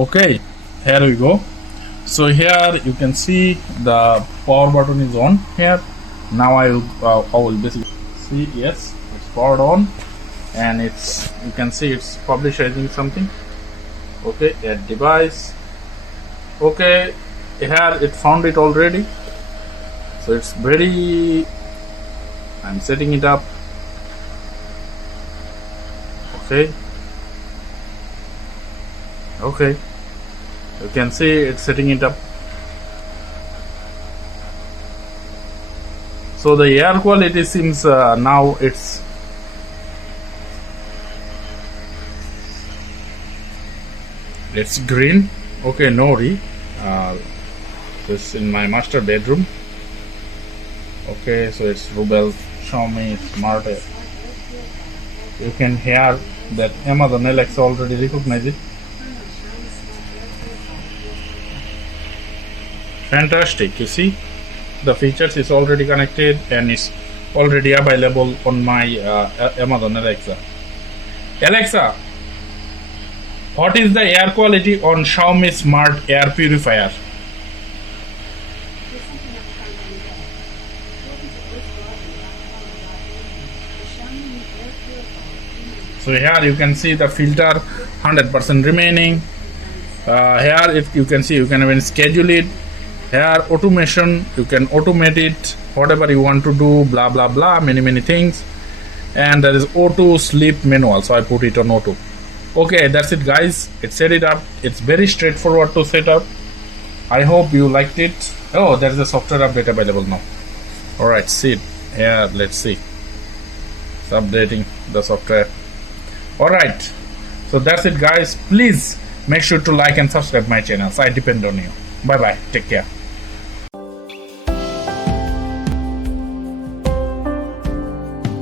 Okay, here we go. So here you can see the power button is on here. Now I will basically see, yes, it's powered on, and you can see it's publishing something. Okay, add device. Okay, here it found it already, so it's very, I'm setting it up. Okay, you can see it's setting it up. So the air quality seems now it's green. Okay, Nori, this in my master bedroom. Okay, so it's Rubel Xiaomi Smart Air. You can hear that Amazon Alexa already recognize it. Fantastic, you see the features is already connected and it's already available on my Amazon Alexa. Alexa, what is the air quality on Xiaomi Smart Air Purifier? So here you can see the filter 100% remaining. Here you can see you can even schedule it. Here automation, you can automate it, whatever you want to do, blah blah blah, many things. And there is auto sleep manual, so I put it on auto. Okay, that's it guys, it set it up. It's very straightforward to set up. I hope you liked it. Oh, there's a software update available now. Alright, see it here, let's see. It's updating the software. Alright, so that's it guys. Please make sure to like and subscribe my channel. I depend on you. Bye bye, take care.